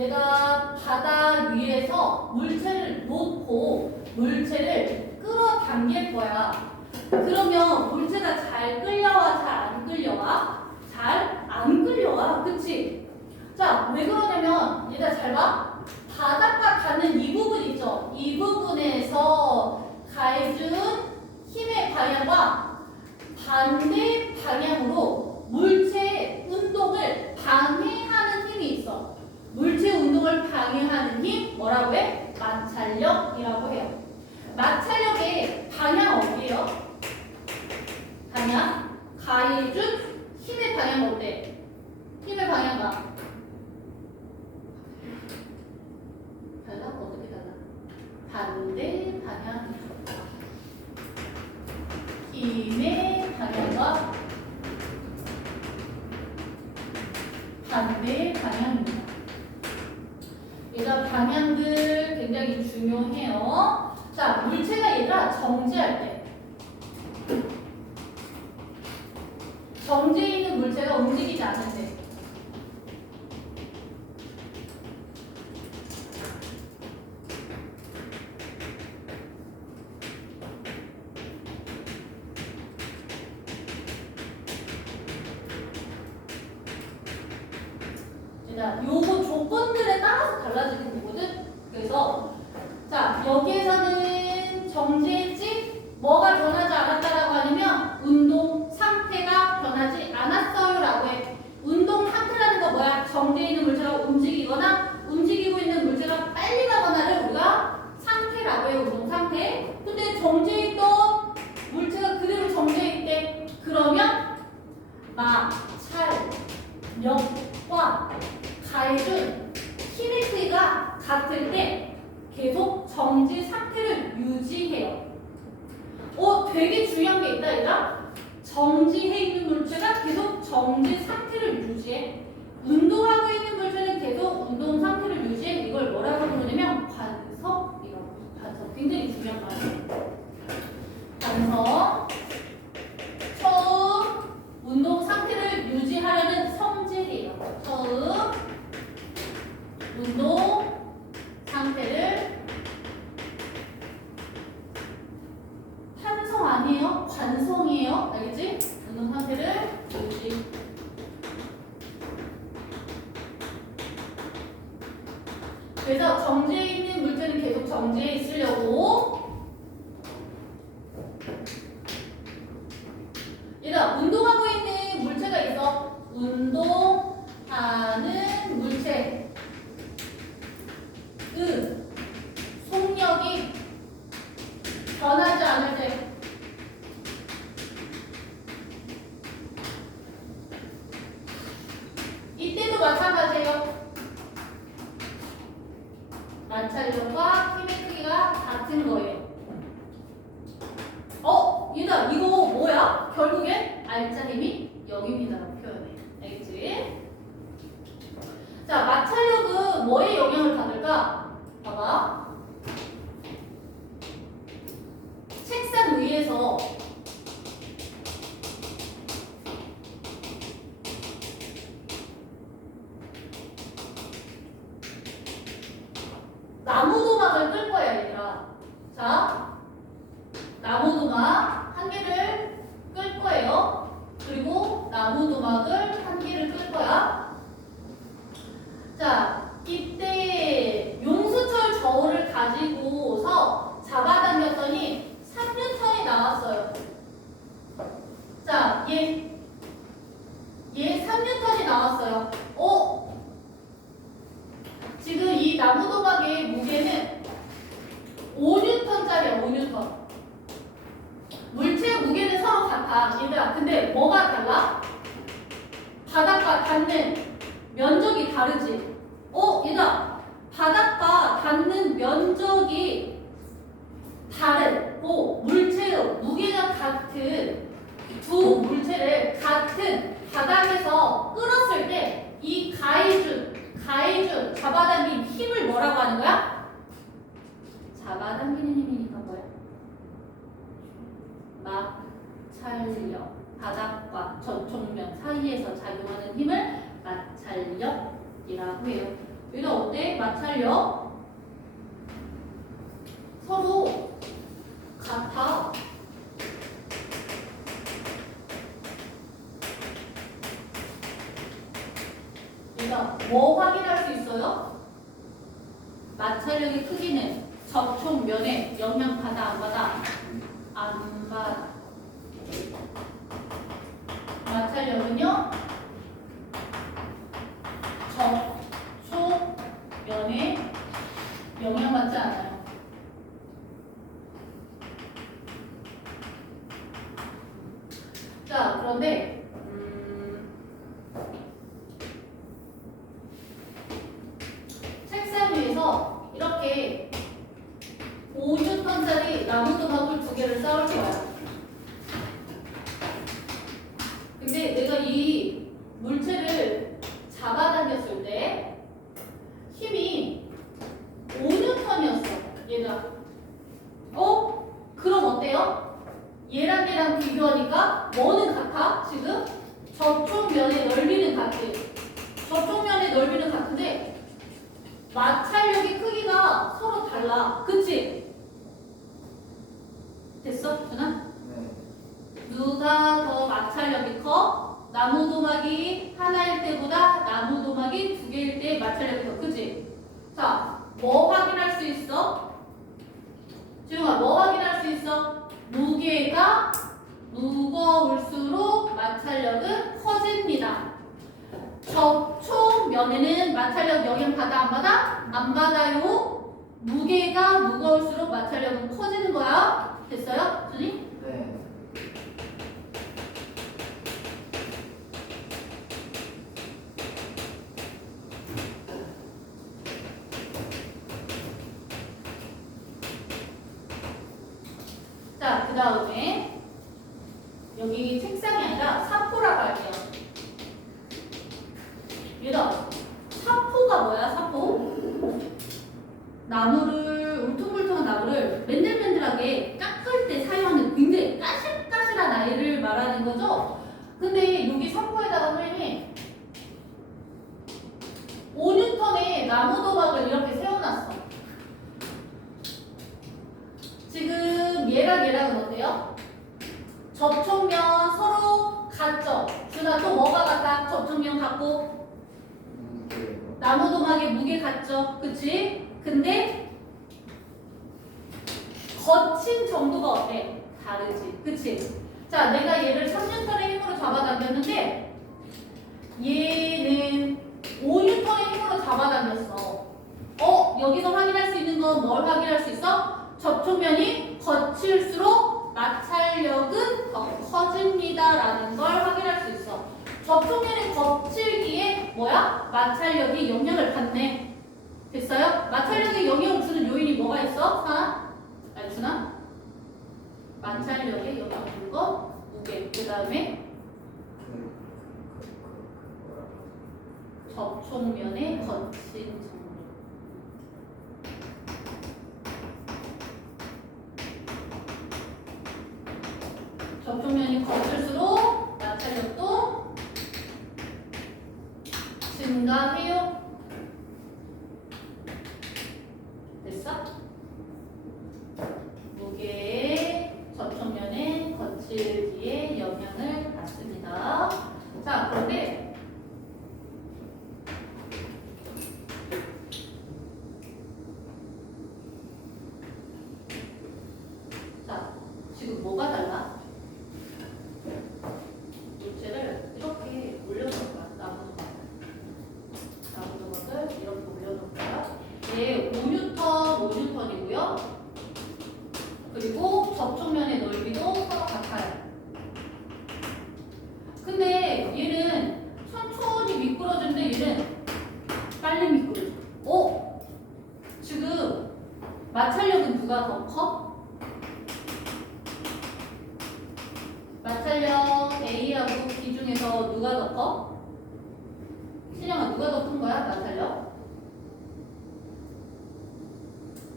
내가 바다 위에서 물체를 놓고 물체를 끌어당길 거야. 그러면 물체가 잘 끌려와, 잘 안 끌려와? 잘 안 끌려와. 그치? 자, 왜 그러냐면 얘들아 잘 봐. 바닥과 닿는 이 부분 있죠? 이 부분에서 가해준 힘의 방향과 반대 방향으로 물체의 운동을 방해하는 힘이 있어. 물체 운동을 방해하는 힘 뭐라고 해? 마찰력이라고 해요. 마찰력의 방향 어디예요? 방향? 가해준 힘의 방향 어때? 힘의 방향과 달라? 어떻게 달라? 반대 방향이야. 힘의 방향과 반대 방향입니다. 얘가 방향들 굉장히 중요해요. 자, 물체가 얘가 정지할 때 정지해 있는 물체가 움직이지 않을 때 요거 조건들에 따라서 달라지는 거거든. 그래서 자 여기에서는 정지했지 뭐가 변하지 않았다라고 하냐면 운동 상태가 변하지 않았어요라고 해. 운동 상태라는 거 뭐야? 정지해 있는 물체가 움직이거나 움직이고 있는 물체가 빨리 가거나를 우리가 상태라고 해요. 운동 상태. 근데 정지해 있던 물체가 그대로 정지해 있대. 그러면 마찰력과 가해준 힘의 크기가 같을 때 계속 정지 상태를 유지해요. 되게 중요한 게 있다 얘들아. 정지해 있는 물체가 계속 정지 상태를 유지해. 운동하고 있는 물체는 계속 운동 상태를 유지해. 이걸 뭐라고 부르냐면 관석이라고 해요. 관석. 굉장히 중요한 말이에요. 관석. 처음 운동 상태를 유지하려는 성질이에요. 처음 운동 상태를 탄성 아니에요? 관성이에요. 알겠지? 운동 상태를 유지. 그래서 정지해 있는 물체는 계속 정지해 있으려고 얘들아 운동하고 있는 물체가 있어. 운동하는 물체 속력이 변하지 않을 때 이때도 마찬가지예요. 마찰력과 힘의 크기가 같은 거예요. 얘들아 이거 뭐야? 결국엔 알짜 힘이 0입니다라고 표현해. 알겠지? 자, 마찰력은 뭐에 영향을 받을까? 봐봐. 책상 위에서 나무 도막을 끌 거야, 얘들아. 자, 나무 도막 한 개를 끌 거예요. 그리고 나무 도막을 한 개를 끌 거야. 자, 이때 용수철 저울을 가지고서 잡아당겼더니 3뉴턴이 나왔어요. 자, 얘 3뉴턴이 나왔어요. 지금 이 나무 도막의 무게는 5뉴턴짜리야, 5뉴턴. 물체의 무게는 서로 같아. 얘들아, 근데 뭐가 달라? 바닥과 닿는 면적이 다르지. 얘들아, 바닥과 닿는 면적이 다르고 물체의 무게가 같은 두 물체를 같은 바닥에서 끌었을 때 이 가해준 잡아당긴 힘을 뭐라고 하는 거야? 잡아당기는 힘이니까 뭐야? 마찰력. 바닥과 전촉면 사이에서 작용하는 힘을 마찰력이라고 해요. 얘는 어때? 마찰력 서로 같아. 얘가 뭐 확인할 수 있어요? 마찰력의 크기는 접촉면에 영향 받아 안 받아? 안 받아. 마찰력은요? 접촉면에 영향받지 않아요. 자, 그런데 책상 위에서 이렇게 5N짜리 나무도막을 2개를 쌓을 거야. 근데 내가 이 물체를 잡아당겼을 때 힘이 5N이었어. 얘가. 그럼 어때요? 얘랑 비교하니까 뭐는 같아? 지금? 접촉면의 넓이는 같지. 접촉면의 넓이는 같은데 마찰력의 크기가 서로 달라. 그치? 됐어? 준아? 네. 누가 더 마찰력이 커? 나무도막이 하나일 때보다 나무도막이 2개일 때 마찰력이 더 크지? 자, 뭐 확인할 수 있어? 지웅아, 뭐 확인할 수 있어? 무게가 무거울수록 마찰력은 커집니다. 접촉면에는 마찰력 영향 받아 안 받아? 안 받아요. 무게가 무거울수록 마찰력은 커지는 거야. 됐어요? 준이? 네. 자, 그 다음에 여기 책상이 아니라 사포라고 할게요. 얘들아, 사포가 뭐야, 사포? 나무를, 울퉁불퉁한 나무를 맨들맨들하게 깎을 때 사용하는 굉장히 까실까실한 아이를 말하는 거죠? 근데 여기 사포에다가 선생님이 5N의 나무 도막을 이렇게 세워놨어. 지금 얘랑은 어때요? 접촉면 서로 같죠? 준아 또 뭐가 같다? 접촉면 같고 그래요. 나무 도막의 무게 같죠? 그치? 근데 거친 정도가 어때? 다르지. 그치? 자, 내가 얘를 3N의 힘으로 잡아당겼는데 얘는 5N의 힘으로 잡아당겼어. 여기서 확인할 수 있는 건 뭘 확인할 수 있어? 접촉면이 거칠수록 마찰력은 더 커집니다라는 걸 확인할 수 있어. 접촉면이 거칠기에 뭐야? 마찰력이 영향을 받네. 됐어요? 마찰력에 영향을 주는 요인이 뭐가 있어? 하나? 아니 준아? 마찰력에 영향을 주는 거 무게. 그 다음에 접촉면의 거친 정도. 접촉면이 거칠수록 마찰력도 증가해요. 됐어? 무게의 접촉면의 거칠기에 영향을 받습니다. 자, 그런데 자, 지금 뭐가 달라? 물체를 이렇게 올려놓을 거야. 나무도막을 이렇게 올려놓을 거야. 얘 5N이고요. 그리고 접촉면의 넓이도 서로 같아요. 근데 얘는 천천히 미끄러지는데 얘는 빨리 미끄러져. 지금 마찰력은 누가 더 커? 마찰력 A하고 B 중에서 누가 더 커? 신영아, 누가 더 큰 거야? 마찰력?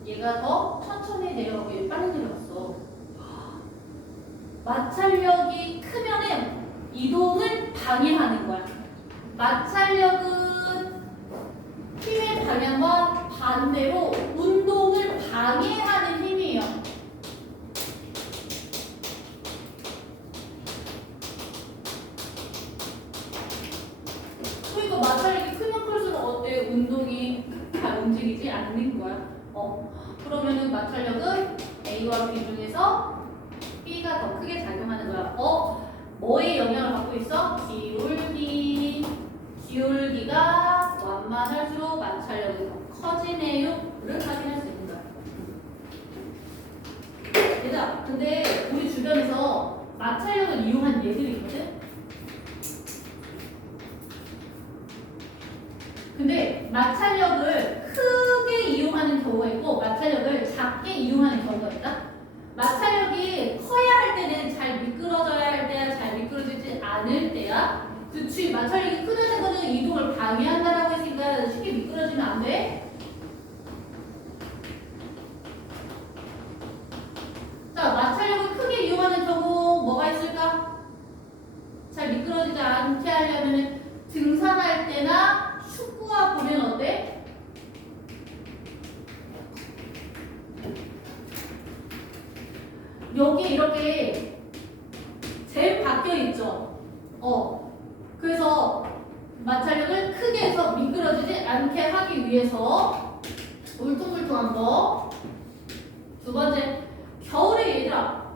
얘가 더 천천히 내려오고 얘 빨리 내려왔어. 마찰력이 크면은 이동을 방해하는 거야. 마찰력은 힘에 방향과 반대로 운동을 방해하는 힘이에요. 그러니까 마찰력이 크면 클수록 어때? 운동이 잘 움직이지 않는 거야. 그러면은 마찰력은 A와 B 중에서 B가 더 크게 작용하는 거야. 뭐에 영향을 받고 있어? 기울기. 기울기가 완만할수록 마찰력이 더 커지네요를 확인할 수 있는 거야. 얘들아, 근데 우리 주변에서 마찰력을 이용한 예들이 있거든? 근데 마찰력을 크게 이용하는 경우가 있고 마찰력을 작게 이용하는 경우가 있다. 마찰력이 커야 할 때는 잘 미끄러져야 할 때야, 잘 미끄러지지 않을 때야. 그치, 마찰력이 크다는 거는 이동을 방해한다라고 했으니까 쉽게 미끄러지면 안 돼. 자, 마찰력을 크게 이용하는 경우 뭐가 있을까? 잘 미끄러지지 않게 하려면 등산할 때나 축구화 보면 어때? 여기 이렇게 젤 박혀 있죠? 그래서 마찰력을 크게 해서 미끄러지지 않게 하기 위해서 울퉁불퉁한 거. 두 번째, 겨울에 얘들아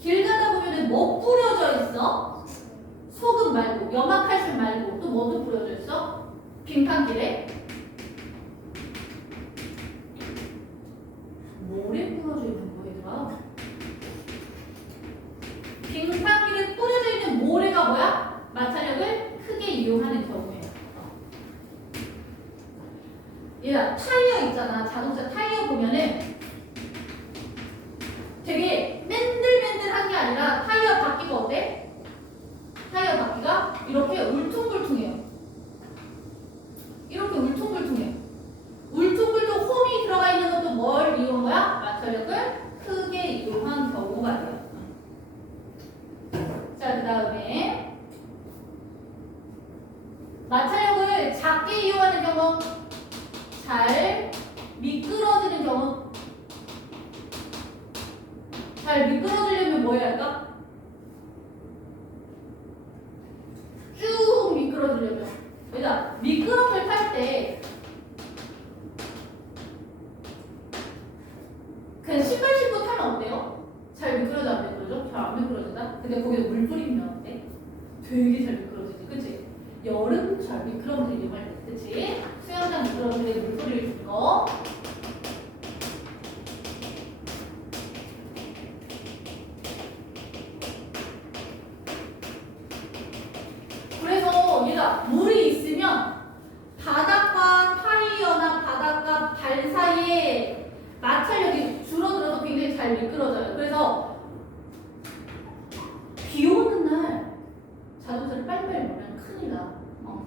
길 가다 보면 뭐 뿌려져 있어? 소금 말고, 염화칼슘 말고 또 뭐도 뿌려져 있어? 빙판길에 모래 뿌려져 있는 거 얘들아. 빙판길에 뿌려져 있는 모래가 뭐야? 마찰력을 크게 이용하는 경우예요. 얘들아, 타이어 있잖아. 자동차 타이어 보면은 되게 맨들맨들한 게 아니라 타이어 바퀴가 어때? 타이어 바퀴가 이렇게 울퉁불퉁해요. 이렇게 울퉁불퉁해. 울퉁불퉁 홈이 들어가 있는 것도 뭘 이용한 거야? 마찰력을 크게 이용한 경우가 돼요. 자, 그 다음에 마찰력을 작게 이용하는 경우, 잘 미끄러지는 경우. 잘 미끄러지려면 뭐 해야 할까? 쭉 미끄러지려면. 얘들아, 미끄럼틀 탈 때 그냥 신발 신고 타면 어때요? 잘 미끄러져 안 미끄러져? 잘 안 미끄러진다? 근데 거기에 물 뿌리면 어때? 되게 잘 미끄러지지, 그치? 여름철 미끄럼틀 이용할 때, 그치? 수영장 미끄럼틀에 물 뿌리를 줄 거. 그래서 얘가 물이 있으면 바닥과 타이어나 바닥과 발 사이에 마찰력이 줄어들어서 굉장히 잘 미끄러져요. 그래서 비 오는 날 자동차를 빨리빨리 몰면 큰일 나.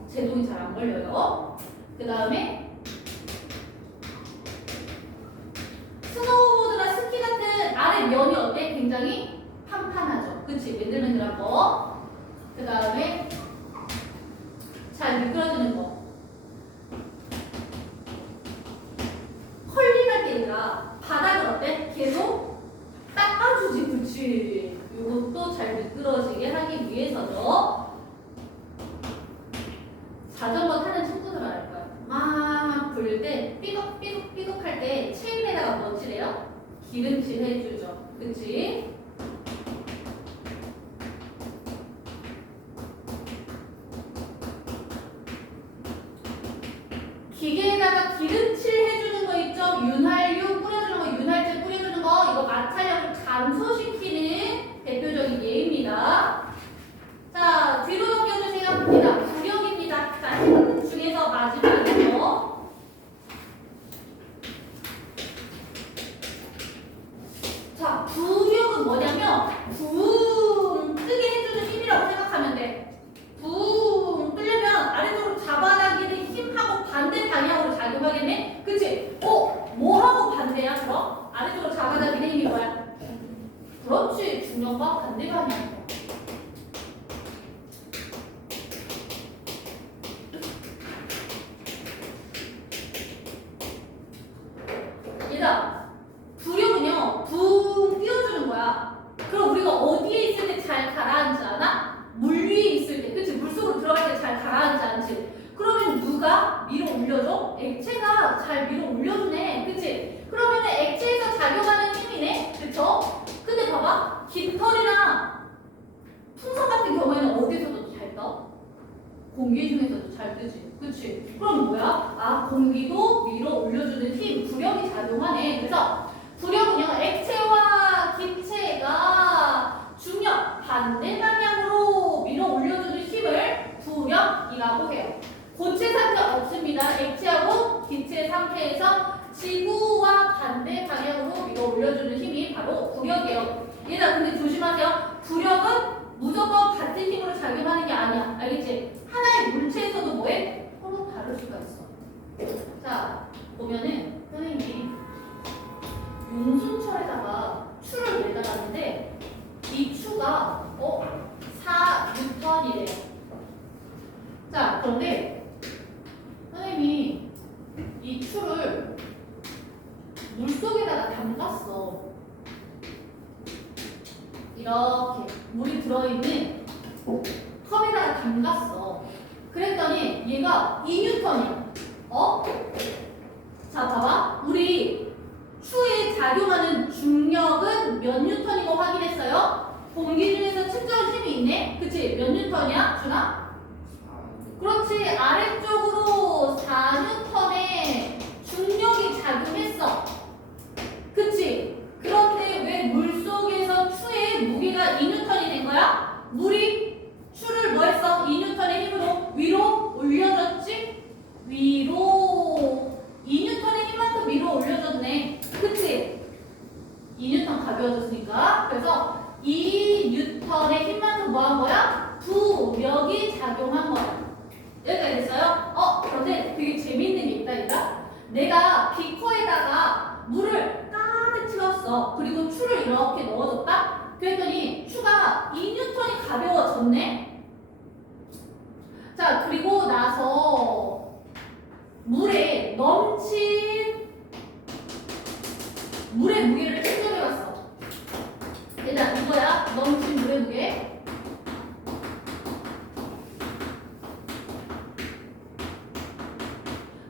제동이 잘 안 걸려요. 그 다음에 스노우보드나 스키 같은 아래 면이 어때? 굉장히 판판하죠. 그치? 맨들맨들한 거. 그 다음에 잘 미끄러지는 거. 컬링할 때 얘들아 바닥을 어때? 계속 닦아주지. 그치? 이것도 잘 미끄러지게 하기 위해서죠. 자전거 타는 친구들 알 거야. 막 불릴 때 삐걱삐걱삐걱 할 때 체인에다가 뭐 칠해요? 기름칠 해주죠. 그치? 기계에다가 기름칠 해주는 거 있죠? 윤활유 뿌려주는 거, 윤활제 뿌려주는 거, 이거 마찰력을 감소시키는 대표적인 예입니다. 자, 뒤로 넘겨주세요. 구력입니다. 자, 힘 중에서 마지막이죠. 자, 구력은 뭐냐면 붕 뜨게 해주는 힘이라고 생각하면 돼. 붕 뜨려면 아래쪽으로 잡아당기는 힘하고 반대 방향으로 작용하겠네? 그치? 뭐하고 반대야 그럼? 아래쪽으로 잡아당기는 힘이 뭐야? 그렇지, 중력과 반대 방향. 얘가 잘 밀어 올려주네. 그치? 그러면은 액체에서 작용하는 힘이네. 그쵸? 근데 봐봐. 깃털이나 풍선 같은 경우에는 어디서도 잘 떠? 공기 중에서도 잘 뜨지. 그치? 그럼 뭐야? 아, 공기도 밀어 올려주는 힘, 부력이 작용하네. 그래서 부력은요, 액체와 기체가 중력 반대 방향으로 밀어 올려주는 힘을 부력이라고 해요. 고체 상태 없습니다. 액체하고 기체 상태에서 지구와 반대 방향으로 밀어 올려주는 힘이 바로 부력이에요. 얘들아, 근데 조심하세요. 부력은 무조건 같은 힘으로 작용하는 게 아니야. 알겠지? 하나의 물체에서도 뭐해? 서로 다를 수가 있어. 자, 보면은 선생님이 용순철에다가 추를 매달았는데 이 추가 4N이래요. 자, 그런데 선생님이 이 추를 물속에다가 담갔어. 이렇게 물이 들어있는 컵에다가 담갔어. 그랬더니 얘가 2N이야. 자, 봐봐. 우리 추에 작용하는 중력은 몇 뉴턴이고 확인했어요? 공기 중에서 측정한 힘이 있네? 그치? 몇 뉴턴이야? 준아? 그렇지. 아래쪽으로 4뉴턴의 중력이 작용했어. 그치? 그런데 왜 물속에서 추의 무게가 2뉴턴이 된 거야? 물이 추를 뭐 했어? 2뉴턴의 힘으로 위로 올려줬지? 위로 2뉴턴의 힘만큼 위로 올려줬네. 그치? 2뉴턴 가벼워졌으니까. 그래서 2뉴턴의 힘만큼 뭐 한 거야? 부력이 작용한 거야. 여기까지 됐어요? 그런데 되게 재밌는 게 있다, 얘가. 내가 비커에다가 물을 가득 채웠어. 그리고 추를 이렇게 넣어줬다? 그랬더니 추가 2뉴턴이 가벼워졌네? 자, 그리고 나서 물에 넘친 물의 무게를 측정해봤어. 얘들아, 이거야. 넘친 물의 무게.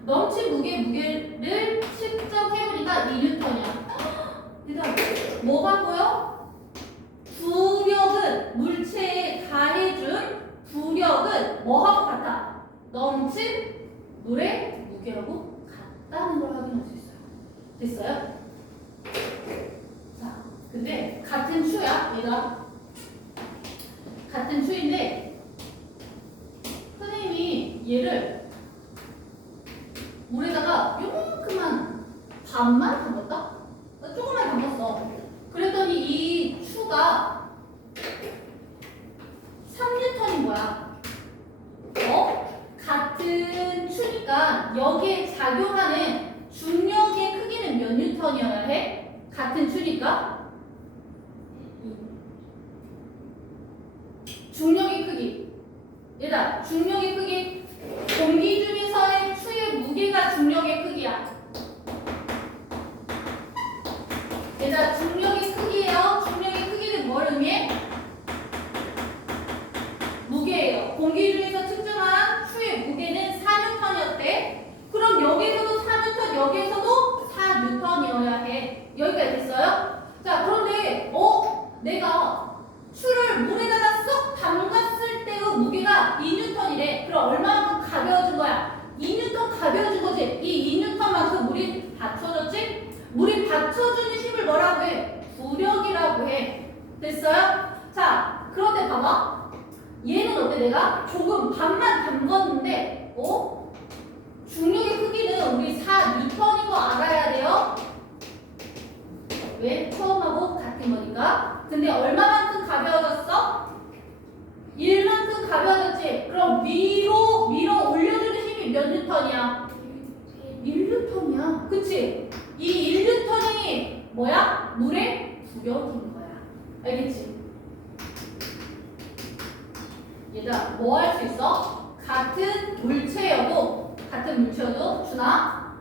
넘친 무게를 측정해보니까 2뉴턴이야. 얘들아, 뭐가 보여? 부력은 물체에 가해준 부력은 뭐하고 같아? 넘친 물의 무게하고 같다는 걸 확인할 수 있어요. 됐어요? 자, 근데 같은 추야, 얘가. 같은 추인데 선생님이 얘를 물에다가 요만큼만 반만 담갔다? 조금만 담갔어. 그랬더니 이 추가 3뉴턴인 거야. 같은 추니까 여기에 작용하는 중력의 크기는 몇 뉴턴이어야 해? 같은 추니까 중력의 크기. 얘들아, 중력의 크기. 공기 중에서의 추의 무게가 중력의 크기야. 얘들아, 중력의 크기예요. 중력의 크기는 뭘 의미해? 무게예요. 공기 중에서 측정한 추의 무게는 4뉴턴이었대. 그럼 여기서도 4뉴턴, 여기에서도 4뉴턴이어야 해. 여기까지 됐어요? 자, 그런데 내가 추를 물에다가 쏙 담갔을 때의 무게가 2뉴턴이래. 그럼 얼마만큼 가벼워진 거야? 2뉴턴 가벼워진 거지. 이 2뉴턴만큼 물이 받쳐줬지? 물이 받쳐주는 힘을 뭐라고 해? 부력이라고 해. 됐어요? 자, 그런데 봐봐. 얘는 어때? 내가 조금 반만 담궜는데 중력의 크기는 우리 4뉴턴인 거 알아야 돼요. 왜? 처음하고 같은 거니까. 근데 얼마만큼 가벼워졌어? 1만큼 가벼워졌지? 그럼 위로 올려주는 힘이 몇 뉴턴이야? 1뉴턴이야. 그치? 이 1뉴턴이 뭐야? 물의 부력인 거야. 알겠지? 얘들아, 뭐 할 수 있어? 같은 물체여도 준아,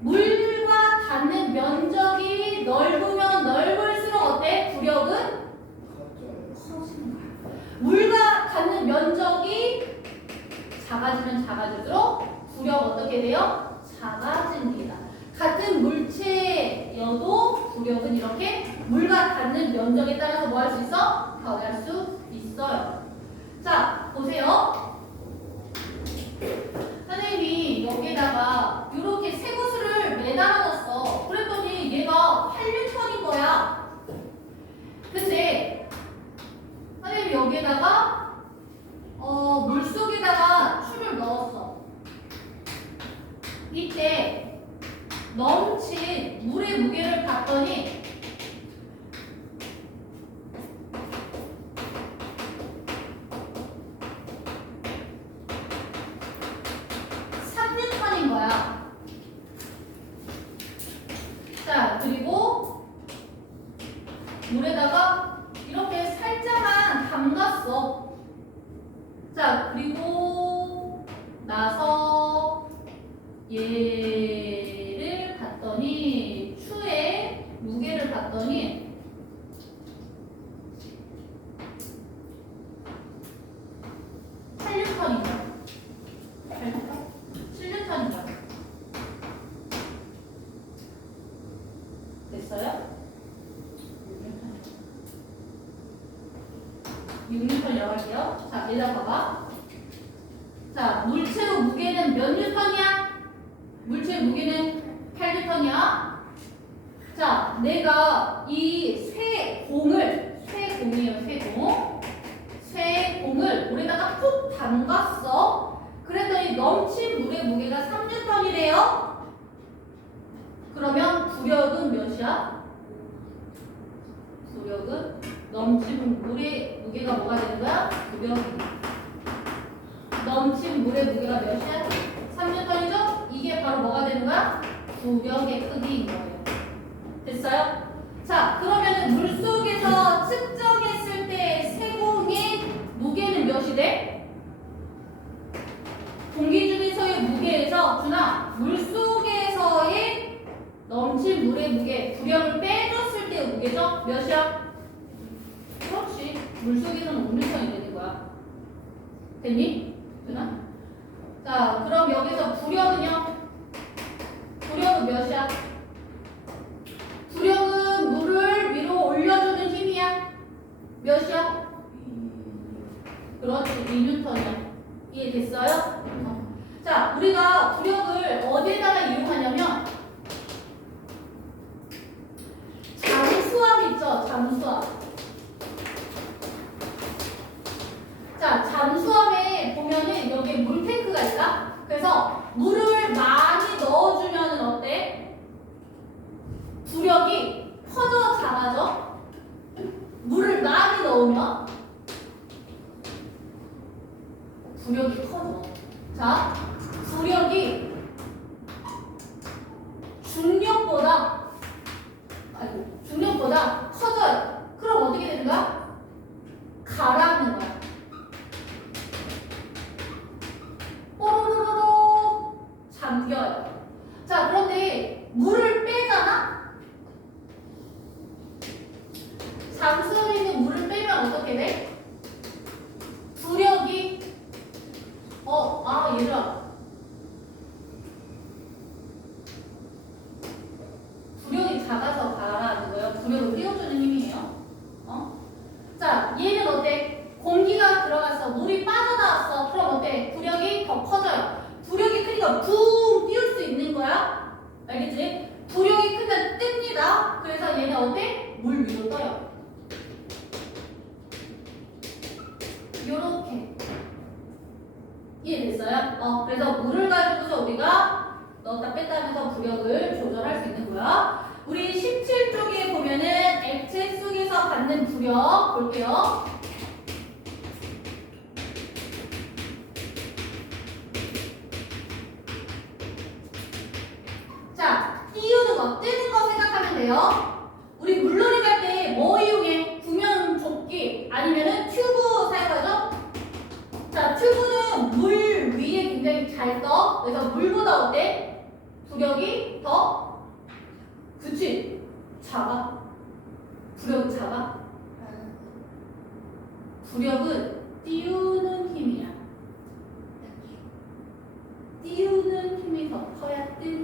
물과 닿는 면적이 넓으면 넓을수록 어때? 부력은 커지는 거야. 물과 닿는 면적이 작아지면 작아질수록 부력 어떻게 돼요? 작아집니다. 같은 물체여도 부력은 이렇게 물과 닿는 면적에 따라서 뭐 할 수 있어? 변할 수 있어요. 자, 보세요. 선생님이 여기에다가 이렇게 쇠구슬을 매달아놨어. 그랬더니 얘가 8N인 거야. 근데 선생님이 여기에다가 물속에다가 추를 넣었어. 이때 넘친 물의 무게를 봤더니 3N인 거야. 자, 그리고 물에다가 이렇게 살짝만 담갔어. 자, 그리고 나서 얘를 봤더니 추의 무게를 봤더니 8N인 거야. 7N인 거야. 됐어요? 6N이라고 할게요. 자, 얘들아 봐봐. 자, 물체의 무게는 몇 N이야? 물체의 무게는 8N이야. 자, 내가 이 쇠공이에요, 쇠공. 쇠공을 물에다가 푹 담갔어. 그랬더니 넘친 물의 무게가 3N이래요. 그러면 부력은 몇이야? 부력은 넘친 물의 무게가 뭐가 되는 거야? 부력이. 넘친 물의 무게가 몇이야? 3N이죠? 이게 바로 뭐가 되는 거야? 부력의 크기인 거예요. 됐어요? 자, 그러면은 물속에서 측정했을 때 세공의 무게는 몇이 돼? 공기 중에서의 무게에서 준아, 물속에서의 넘친 물의 무게, 부력을 빼줬을 때의 무게죠? 몇이야? 그렇지. 물속에서는 5N이 되는 거야. 됐니? 준아? 자, 그럼 여기서 부력은요? 부력은 몇이야? 부력은 물을 위로 올려주는 힘이야. 몇이야? 그렇지, 2N이야. 이해됐어요? 자, 우리가 부력을 어디에다가 이용하냐면 잠수함 있죠? 잠수함. 자, 잠수함에 보면은 여기 물탱크가 있다? 그래서 물을 많이 넣어주면은 어때? 부력이 퍼져 작아져? 물을 많이 넣으면 부력이 커져. 자, 부력이 중력보다 커져요. 그럼 어떻게 되는 거야? 가라앉는 거야. 뽀로로로로 잠겨요. 자, 그런데 물을 빼잖아? 잠수함에 있는 물을 빼면 어떻게 돼? 부력이 얘들아, 부력이 작아서 가라앉는 거예요. 부력을 띄워주는 힘이에요. 자, 얘는 어때? 공기가 들어가서 물이 빠져나왔어. 그럼 어때? 부력이 더 커져요. 부력이 크니까 붕 띄울 수 있는 거야. 알겠지? 부력이 크면 뜹니다. 그래서 얘는 어때? 물 위로 떠요. 요렇게. 이해됐어요? 그래서 물을 가지고서 우리가 넣었다 뺐다 하면서 부력을 조절할 수 있는 거야. 우리 17쪽에 보면은 액체 속에서 받는 부력 볼게요. 자, 띄우는 거, 뜨는 거 생각하면 돼요. 우리 물놀이 갈 때 뭐 이용해? 구명 조끼 아니면은 튜브 사용하죠? 자, 튜브는 물 위에 굉장히 잘 떠. 그래서 물보다 어때? 부력이 더? 그치? 작아. 부력이 작아. 부력은 띄우는 힘이야. 띄우는 힘이 더 커야 뜨는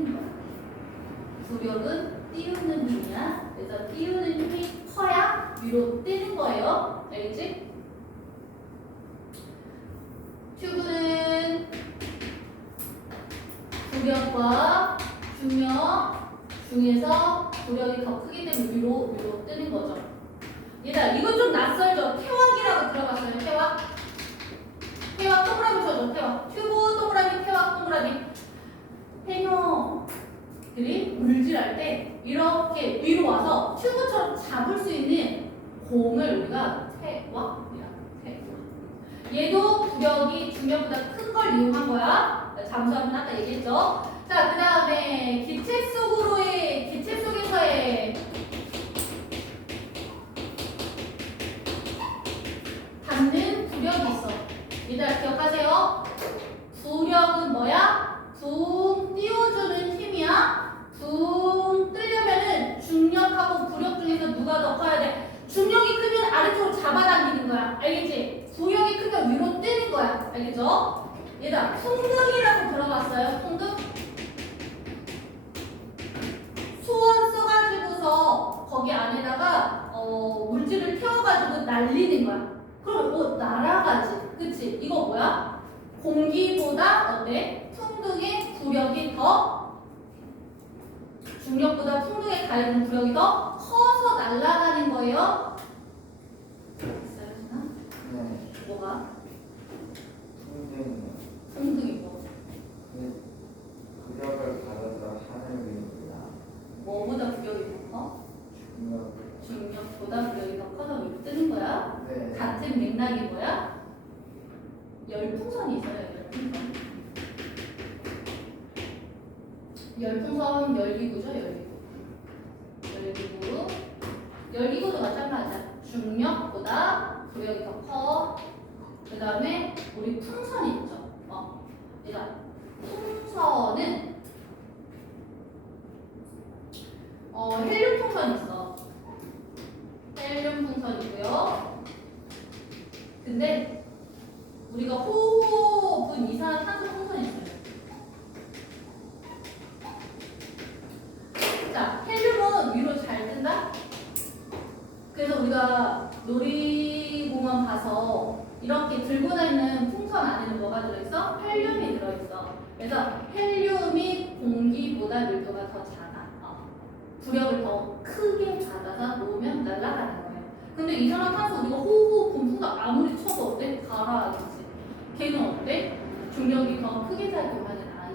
부력은 띄우는 힘이야. 그래서 띄우는 힘이 커야 위로 뜨는 거예요. 알겠지? 튜브는 부력과 중력 중에서 부력이 더 크기 때문에 위로 뜨는 거죠. 얘들아, 이거 좀 낯설죠? 태왁이라고 들어봤어요? 태왁? 태왁 동그라미 쳐줘. 태왁. 튜브 동그라미, 태왁 동그라미. 해녀들이 물질할 때 이렇게 위로 와서 튜브처럼 잡을 수 있는 공을 우리가 태왁이라. 태왁. 얘도 부력이 중력보다 큰 걸 이용한 거야. 잠수함은 아까 얘기했죠. 자, 그 다음에 기체 속에서의 받는 부력이 있어. 얘들아 기억하세요. 부력은 뭐야? 둥 띄워주는 힘이야. 둥 뜨려면은 중력하고 부력 중에서 누가 더 커야 돼? 중력이 크면 아래쪽으로 잡아당기는 거야. 알겠지? 부력이 크면 위로 뜨는 거야. 알겠죠? 얘들아, 풍등이라고 들어봤어요? 풍등? 소원 써가지고서 거기 안에다가 물질을 태워가지고 날리는 거야. 그럼 날아가지. 그치? 이거 뭐야? 공기보다 어때? 풍등의 부력이 더 중력보다 풍등에 가해진 부력이 더 커서 날아가는 거예요. 됐어요, 진아? 네. 뭐가? 풍등이요. 풍등이고. 부력을 받아서 하늘 위입니다. 뭐보다 부력이 더 커? 중력. 중력보다 부력이 더 커서 위로 뜨는 거야? 네. 같은 맥락인 거야? 열풍선이 있어요, 열풍선. 열풍선 열기구죠, 열기구. 열기구도 마찬가지야. 중력보다 부력이 더 커. 그 다음에 우리 풍선이 있죠. 얘가 풍선은 헬륨 풍선 있어. 헬륨 풍선이고요. 근데 우리가 호흡은 이산화탄소 풍선이 있어요. 자, 헬륨은 위로 잘 뜬다. 그래서 우리가 놀이공원 가서 이렇게 들고 다니는 풍선 안에는 뭐가 들어있어? 헬륨이 들어있어. 그래서 헬륨이 공기보다 밀도가 더 작아. 부력을 더 크게 받아서 놓으면 날아가는 거예요. 근데 이산화탄소 우리가 호흡 분수가 아무리 쳐도 어때? 가라앉지. 걔는 어때? 중력이 더 크게 작용하는 아이.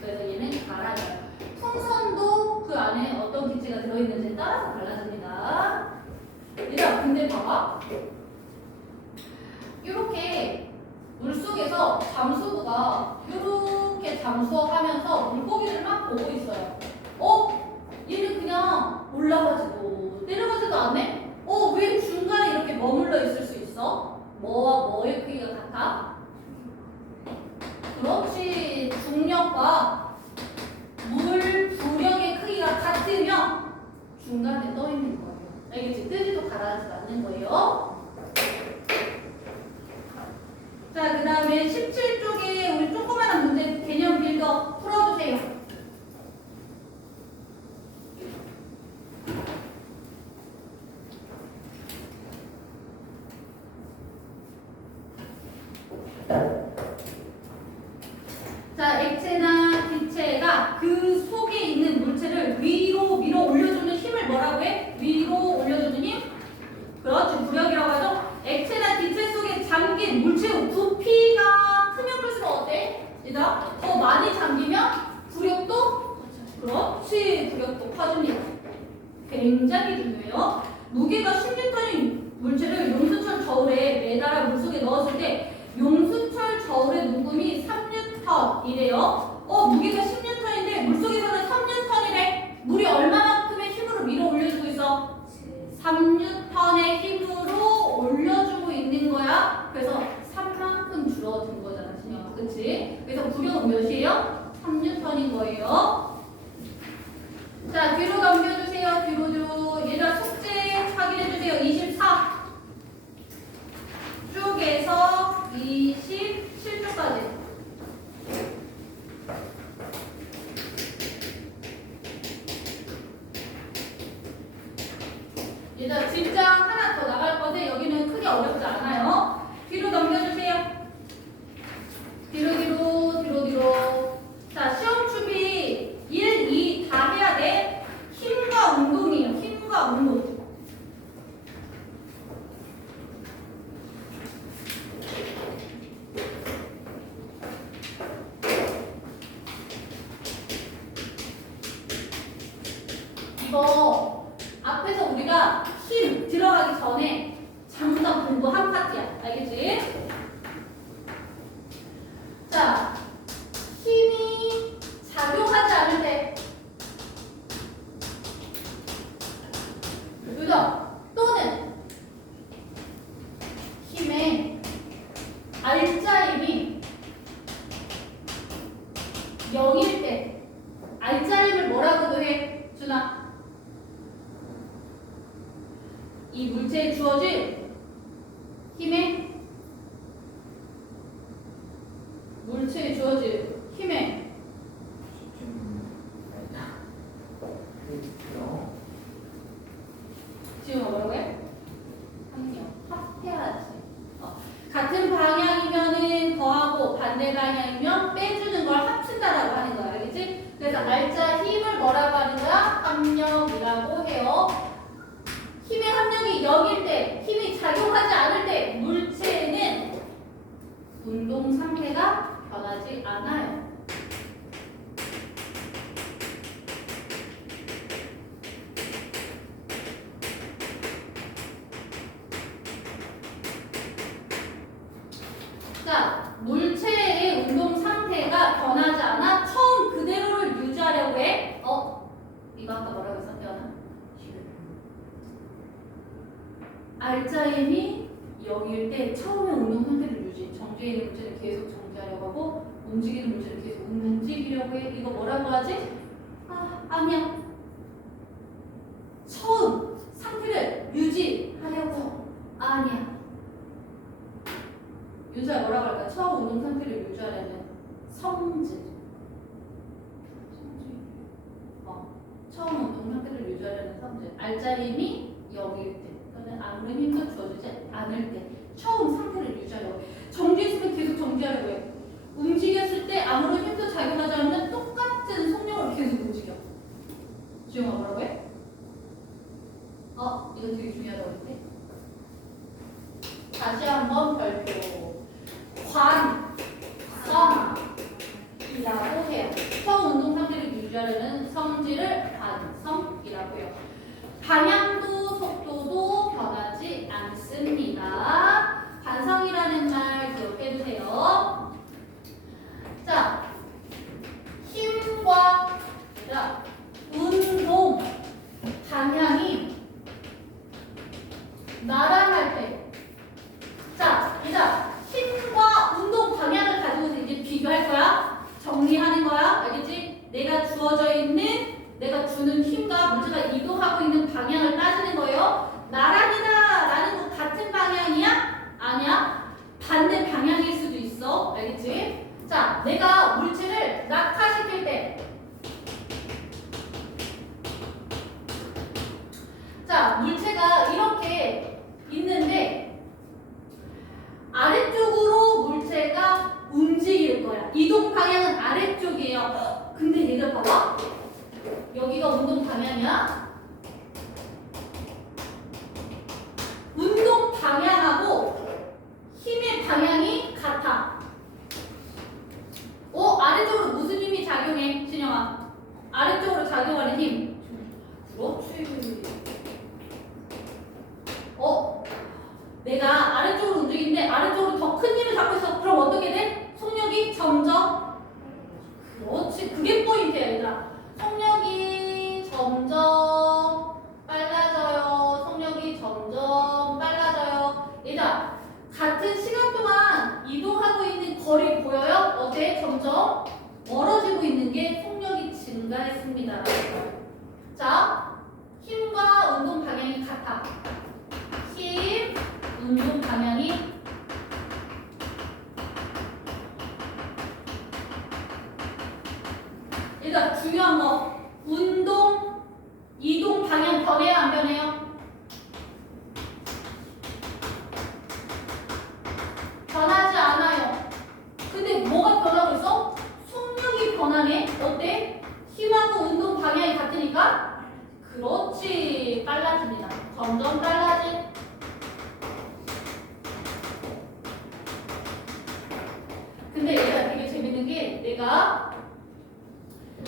그래서 얘는 가라앉아요. 풍선도 그 안에 어떤 기체가 들어있는지에 따라서 달라집니다. 얘들아, 근데 봐봐. 이렇게 물속에서 잠수부가 이렇게 잠수하면서 물고기를 막 보고 있어요. 얘는 그냥 올라가지도 내려가지도 않네? 왜 중간에 이렇게 머물러 있을 수 있어? 뭐와 뭐의 크기가 같아? 그렇지. 중력과 물 부력의 크기가 같으면 중간에 떠 있는 거예요. 알겠지? 뜨지도 가라앉지도 않는 거예요. 자, 그 다음에 17쪽에 우리 조그마한 문제 개념 빌더 풀어주세요. 자, 액체나 기체가 그 속에 있는 물체를 위로 밀어 올려주는 힘을 뭐라고 해? 위로 올려주는 힘? 그렇지, 부력이라고 하죠. 액체나 기체 속에 잠긴 물체의 부피가 크면 클수록 어때? 얘들아, 더 많이 잠기면 부력도? 그렇지, 부력도 커집니다. 굉장히 중요해요. 무게가 10N인 물체를 용수철 저울에 매달아 물속에 넣었을 때 용수철 저울의 눈금이 3N이래요. 무게가 10N인데 물속에서는 3N이래. 물이 얼마만큼의 힘으로 밀어 올려주고 있어? 3N의 힘으로 올려주고 있는 거야. 그래서 3만큼 줄어든 거잖아, 진영. 그치? 그래서 부력은 몇이에요? 3N인 거예요. 자, 뒤로 넘겨주세요. 뒤로. 얘들아, 숙제 확인해주세요. 않아요. 뒤로 넘겨주세요. 뒤로. 자, 시험 준비 1, 2 다 해야 돼. 힘과 운동이에요. 힘과 운동. 이거 앞에서 우리가 힘 들어가기 전에 잠깐 공부한 파트야. 알겠지? 자, 힘이 작용하지 않을 때 그죠? 또는 힘의 알짜임이 0일 때 알짜임을 뭐라고도 해? 준아, 이 물체에 주어질 힘의 지금 뭐라고 해? 합력. 합해야지. 같은 방향이면은 더하고 반대 방향이면 빼주는 걸 합친다라고 하는 거야. 알겠지? 그래서 알짜 힘을 뭐라고 하는 거야? 합력이라고 해요. 힘의 합력이 0일 때, 힘이 작용하지 않을 때 물체는 운동 상태가 변하지 않아요. 자, 물체의 운동 상태가 변하지 않아 처음 그대로를 유지하려고 해. 이거 아까 뭐라고 했었대나? 알짜임이 0일 때 처음에 운동 상태를 유지. 정지해 있는 물체를 계속 정지하려고 하고 움직이는 물체를 계속 움직이려고 해. 이거 뭐라고 하지? 아니야. 처음 상태를 유지하려고. 아니야. 유지하 뭐라고 할까? 처음 운동 상태를 유지하려면 성질. 처음 운동 상태를 유지하려는 성질. 알짜임이 0일 때 또는 아무런 힘도 주어지지 않을 때 처음 상태를 유지하려고 해. 정지했으면 계속 정지하려고 해. 움직였을 때 아무런 힘도 작용하지 않으면 똑같은 속력으로 계속 움직여. 주영아 뭐라고 해? 이거 되게 중요하다고 했대. 다시 한번 발표. 관성이라고 해요. 처음 운동 상태를 유지하려는 성질을 관성이라고 해요. 방향도 속도도 변하지 않습니다. 관성이라는 말 기억해 주세요. 자, 힘과 운동 방향이 나란할 때, 자, 얘들아, 힘과 운동 방향을 가지고서 이제 비교할 거야. 정리하는 거야. 알겠지? 내가 주어져 있는, 내가 주는 힘과 물체가 이동하고 있는 방향을 따지는 거예요. 나란히다 라는 거 같은 방향이야? 아니야. 반대 방향일 수도 있어. 알겠지? 자, 내가 물체를 낙하시킬 때, 자, 물체가 이렇게 있는데 아래쪽으로 물체가 움직일 거야. 이동 방향은 아래쪽이에요. 근데 얘들 봐봐. 여기가 운동 방향이야. 운동 방향하고 힘의 방향이 같아. 아래쪽으로 무슨 힘이 작용해? 진영아. 아래쪽으로 작용하는 힘. 그렇지. 내가 아래쪽으로 움직이는데 아래쪽으로 더 큰 힘을 잡고 있어. 그럼 어떻게 돼? 속력이 점점. 그렇지. 그게 포인트야, 얘들아. 속력이 점점 빨라져요. 속력이 점점 빨라져요. 얘들아, 같은 시간 동안 이동하고 있는 거리 보여요? 어때? 점점 멀어지고 있는 게 속력이 증가했습니다. 자, 힘과 운동 방향이 같아. 힘, 운동 방향이 얘들아, 중요한 거 운동, 이동 방향 변해요? 안 변해요? 근데 얘가 되게 재밌는 게 내가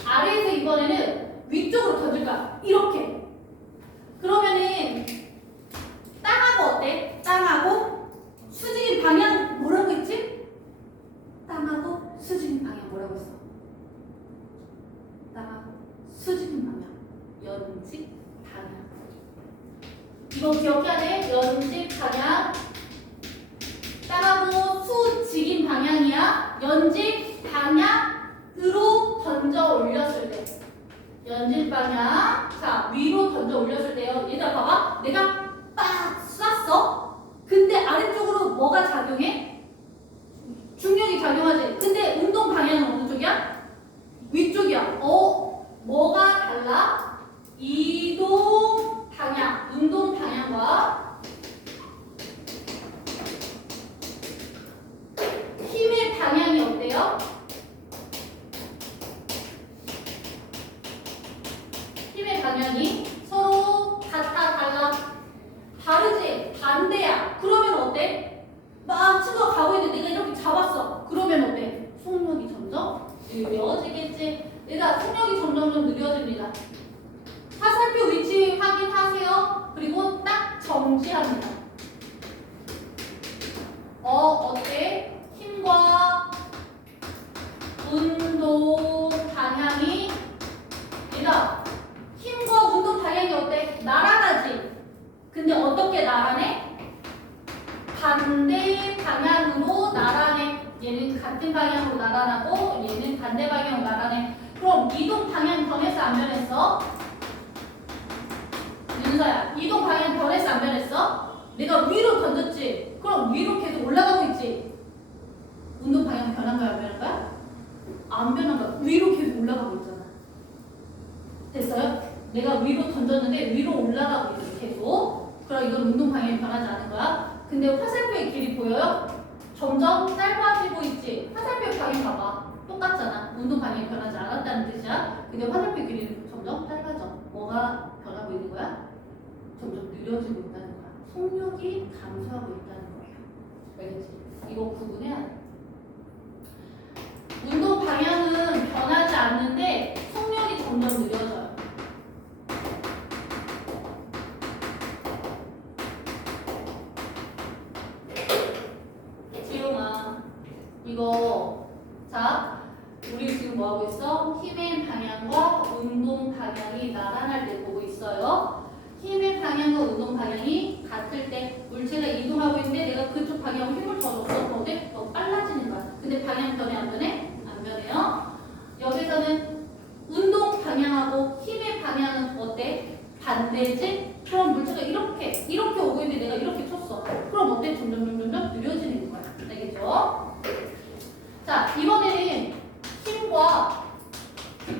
아래에서 이번에는 위쪽으로 던질 거야. 이렇게. 그러면은 땅하고 어때? 땅하고 수직인 방향 뭐라고 했지? 땅하고 수직인 방향 뭐라고 했어? 땅하고 수직인 방향. 연직 방향. 이거 기억해야 돼. 연직 방향. 땅하고 수직인 방향이야. 연직 방향으로 던져 올렸을 때. 연직 방향. 자, 위로 던져 올렸을 때요. 얘들아 봐봐. 내가 딱 쐈어. 근데 아래쪽으로 뭐가 작용해? 중력이 작용하지. 근데 운동 방향은 어느 쪽이야? 위쪽이야. 뭐가 달라? 이동 방향, 운동 방향과 힘의 방향이 어때요? 힘의 방향이 서로 같아, 달라? 다르지? 반대야. 그러면 어때? 막 친구가 가고 있는데 내가 이렇게 잡았어. 그러면 어때? 속력이 점점 느려지겠지? 얘들아, 속력이 점점 느려집니다. 화살표 위치 확인하세요. 그리고 딱 정지합니다. 어때? 힘과 운동 방향이 얘들아, 힘과 운동 방향이 어때? 나란하지? 근데 어떻게 나란해? 반대 방향으로 나란해. 얘는 같은 방향으로 나란하고 얘는 반대 방향으로 나란해. 그럼 이동 방향 변했어, 안 변했어? 윤서야, 이동 방향 변했어, 안 변했어? 내가 위로 던졌지? 그럼 위로 계속 올라가고 있지? 운동 방향 변한 거야, 안 변한 거야? 안 변한 거야. 위로 계속 올라가고 있잖아. 됐어요? 내가 위로 던졌는데 위로 올라가고 있어, 계속. 그럼 이건 운동 방향이 변하지 않은 거야. 근데 화살표의 길이 보여요? 점점 짧아지고 있지? 화살표 방향 봐봐. 똑같잖아. 운동 방향이 변하지 않았다는 뜻이야. 근데 화살표 길이는 점점 짧아져. 뭐가 변하고 있는 거야? 점점 느려지고 있다는 거야. 속력이 감소하고 있다는 거야. 알겠지? 이거 구분해야 돼. 운동 방향은 변하지 않는데 속력이 점점 느려져요. 지용아, 이거 자, 우리 지금 뭐 하고 있어? 힘의 방향과 운동 방향이 나란할 때 보고 있어요. 힘의 방향과 운동 방향이 같을 때 물체가 이동하고 있는데 내가 그쪽 방향으로 힘을 더 줬어. 그런데 더 빨라지는 거야. 근데 방향 변해, 안 변해? 안 변해요. 여기서는 운동 방향하고 힘의 방향은 어때? 반대지? 그럼 물체가 이렇게 오고 있는데 내가 이렇게 쳤어. 그럼 어때? 점점 느려지는 거야. 알겠죠? 자, 이번에는 힘과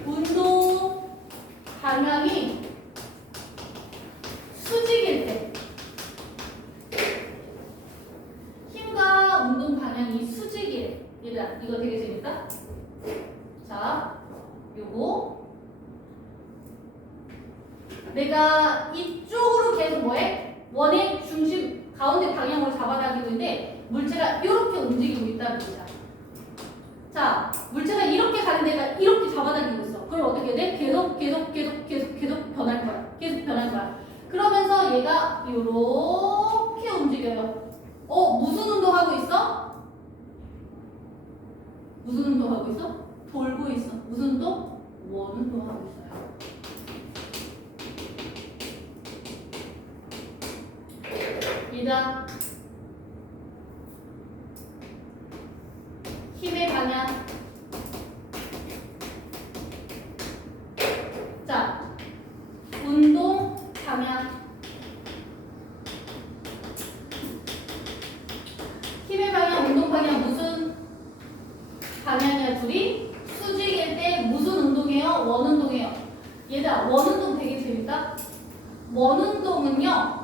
운동 방향이 수직일 때, 힘과 운동 방향이 수직일. 얘들아, 이거 되게 재밌다. 자, 요거 내가 이쪽으로 계속 뭐해? 원의 중심 가운데 방향으로 잡아당기고 있는데 물체가 이렇게 움직이고 있다는 거야. 자, 물체가 이렇게 가는 데가 이렇게 잡아당기고 있어. 그럼 어떻게 돼? 계속 변할 거야. 계속 변할 거야. 그러면서 얘가 이렇게 움직여요. 무슨 운동하고 있어? 무슨 운동하고 있어? 돌고 있어. 무슨 운동? 원 운동하고 있어요. 얘들아, 힘의 방향. 자, 운동 방향. 힘의 방향, 운동 방향 무슨 방향이야? 둘이 수직일 때 무슨 운동이에요? 원 운동이에요. 얘들아, 원 운동 되게 재밌다. 원 운동은요,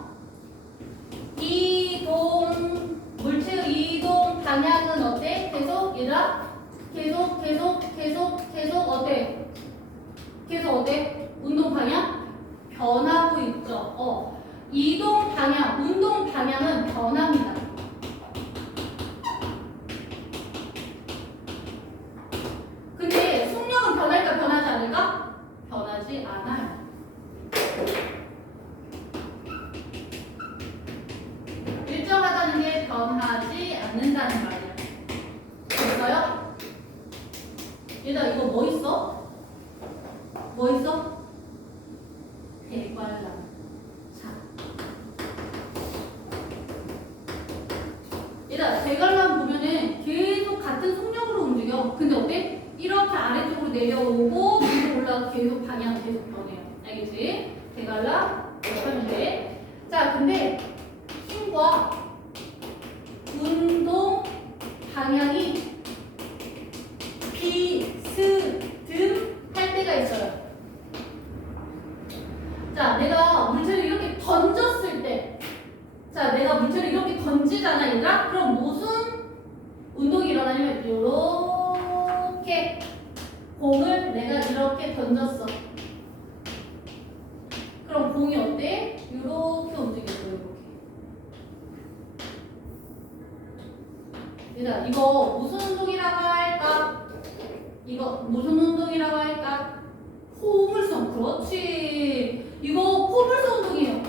물체의 이동 방향은 어때? 계속 얘들아, 계속 어때? 계속 어때? 운동 방향 변하고 있죠. 이동 방향, 운동 방향은 변합니다. 있다는 말이야. 됐어요? 얘들아 이거 뭐 있어? 뭐 있어? 대관람. 자, 얘들아 대관람 보면은 계속 같은 속력으로 움직여. 근데 어때? 이렇게 아래쪽으로 내려오고 위로 올라가 계속 방향 계속 변해요. 알겠지? 대관람 이렇게 하면 돼. 자, 근데 힘과 운동 방향이 비스듬할 때가 있어요. 자, 내가 물체를 이렇게 던졌을 때, 자, 내가 물체를 이렇게 던지잖아, 얘들아? 그럼 무슨 운동이 일어나냐면, 요렇게 공을 내가 이렇게 던졌어. 그럼 공이 어때? 요렇게 움직였어, 요렇게. 얘들아, 이거 무슨 운동이라고 할까? 이거 무슨 운동이라고 할까? 포물선. 그렇지. 이거 포물선 운동이에요.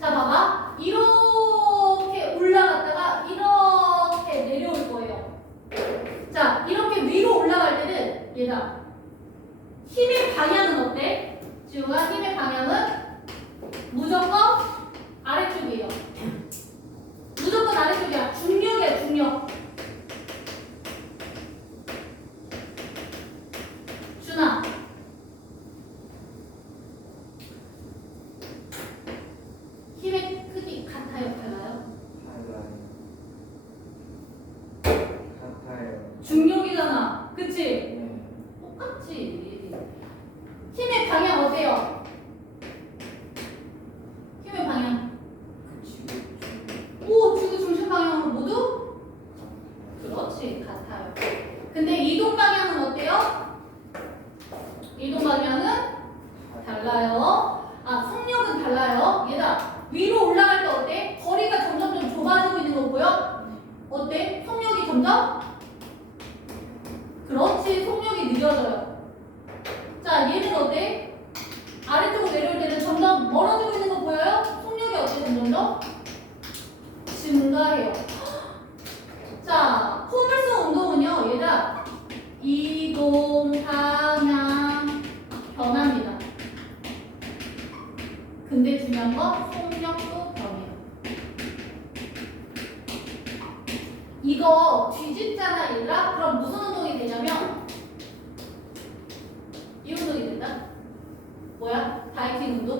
자, 봐봐. 이렇게 올라갔다가 이렇게 내려올 거예요. 자, 이렇게 위로 올라갈 때는 얘들아, 힘의 방향은 어때? 지우가 힘의 방향은 무조건 아래쪽이에요. 무조건 아래쪽이야. 중력이야, 중력. 준아. 힘의 크기 같아요, 달라요? 같아요. 중력이잖아. 그치? 네. 똑같지. 힘의 방향 어때요? 힘의 방향. 오, 지구 중심 방향으로 모두? 그렇지, 같아요. 근데 이동 방향은 어때요? 이동 방향은 달라요. 아, 속력은 달라요. 얘들아, 위로 올라갈 때 어때? 거리가 점점 좀 좁아지고 있는 거 보여? 어때? 속력이 점점? 그렇지, 속력이 느려져요. 자, 얘는 어때? 아래쪽으로 내려올 때는 점점 멀어지고 있는 거 보여요? 속력이 어때? 점점 더? 증가해요. 자, 포물선 운동은요, 얘들아, 이동 방향 변합니다. 근데 중요한 건 속력도 변해요. 이거 뒤집잖아, 얘들아? 그럼 무슨 운동이 되냐면 이 운동이 된다. 뭐야? 다이킹 운동?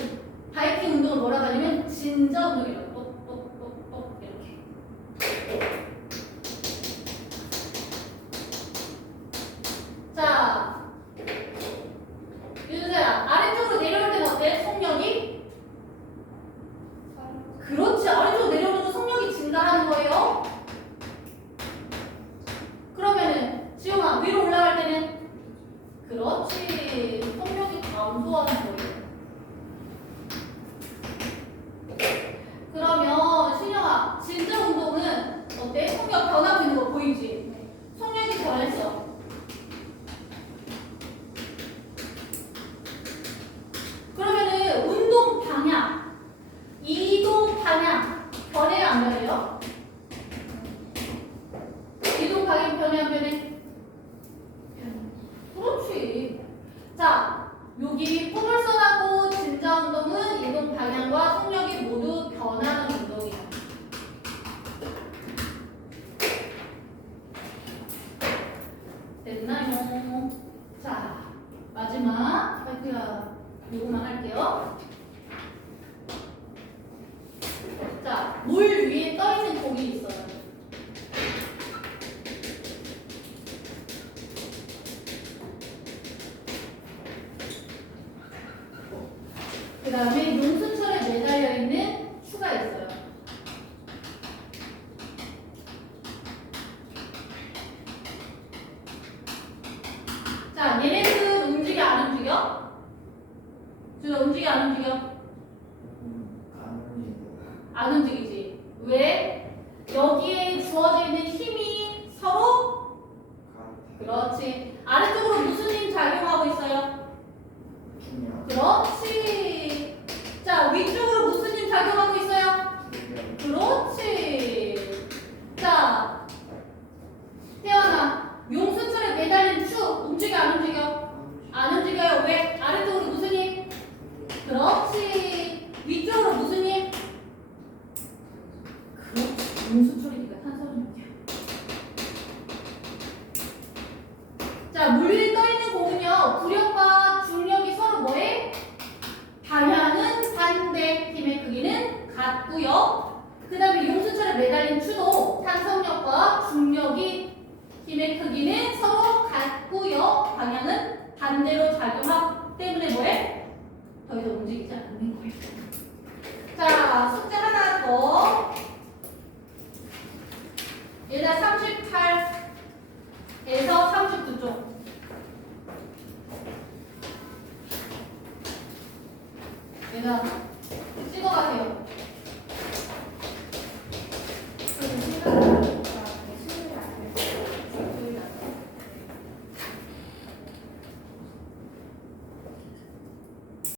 다이킹 운동은 뭐라고 하냐면 진저 운동이라고. 똑똑똑똑 이렇게. 자, 유주야, 아래쪽으로 내려올 때는 어때? 속력이? 그렇지, 아래쪽으로 내려오면 속력이 증가하는 거예요. 그러면은 지용아, 위로 올라갈 때는? 그렇지, 속력이 감소하는 거예요. 그러면 신영아, 진짜 운동은 어때? 속력 변하고 있는 거 보이지? 속력이 변했어. 그러면은 운동 방향, 이동 방향 변해요, 안 변해요? 이동 방향 변해, 안 변해? 그렇지. 자, 여기 포물선하고 진자 운동은 이동 방향과 속력이 모두 변하는 운동이야. 됐나요? 자, 마지막 발표야. 요거만 할게요. 자, 물 위에 떠 있는 고기 있어요. 그 다음에 용순철에 매달려 있는 추가 있어요. 자, 얘네들 움직여 안 움직여? 준아, 움직여 안 움직여? 안 움직여요. 안 움직이지. 왜? 여기에 주어져 있는 힘이 서로? 그렇지. 아래쪽으로 무슨 힘 작용하고 있어요? 중요. 그렇지. 자, 위쪽으로 무슨 힘 작용하고 있어요? 그렇지. 자, 태연아, 용수철에 매달린 추 움직여 안 움직여? 안 움직여요. 왜? 아래쪽으로 무슨 힘? 그렇지. 위쪽으로 무슨 힘? 그렇지. 용수철이니까 탄성력이야. 자, 물 위에 떠 있는 공은요, 부력과 중력이 서로 뭐해? 방향은 반대, 힘의 크기는 같고요. 그 다음에 용수철에 매달린 추도 탄성력과 중력이 힘의 크기는 서로 같고요. 방향은 반대로 작용하기 때문에 뭐해? 더 이상 움직이지 않는 거예요. 자, 숙제 하나 더. 얘가 38에서 39쪽. 얘가 찍어가세요.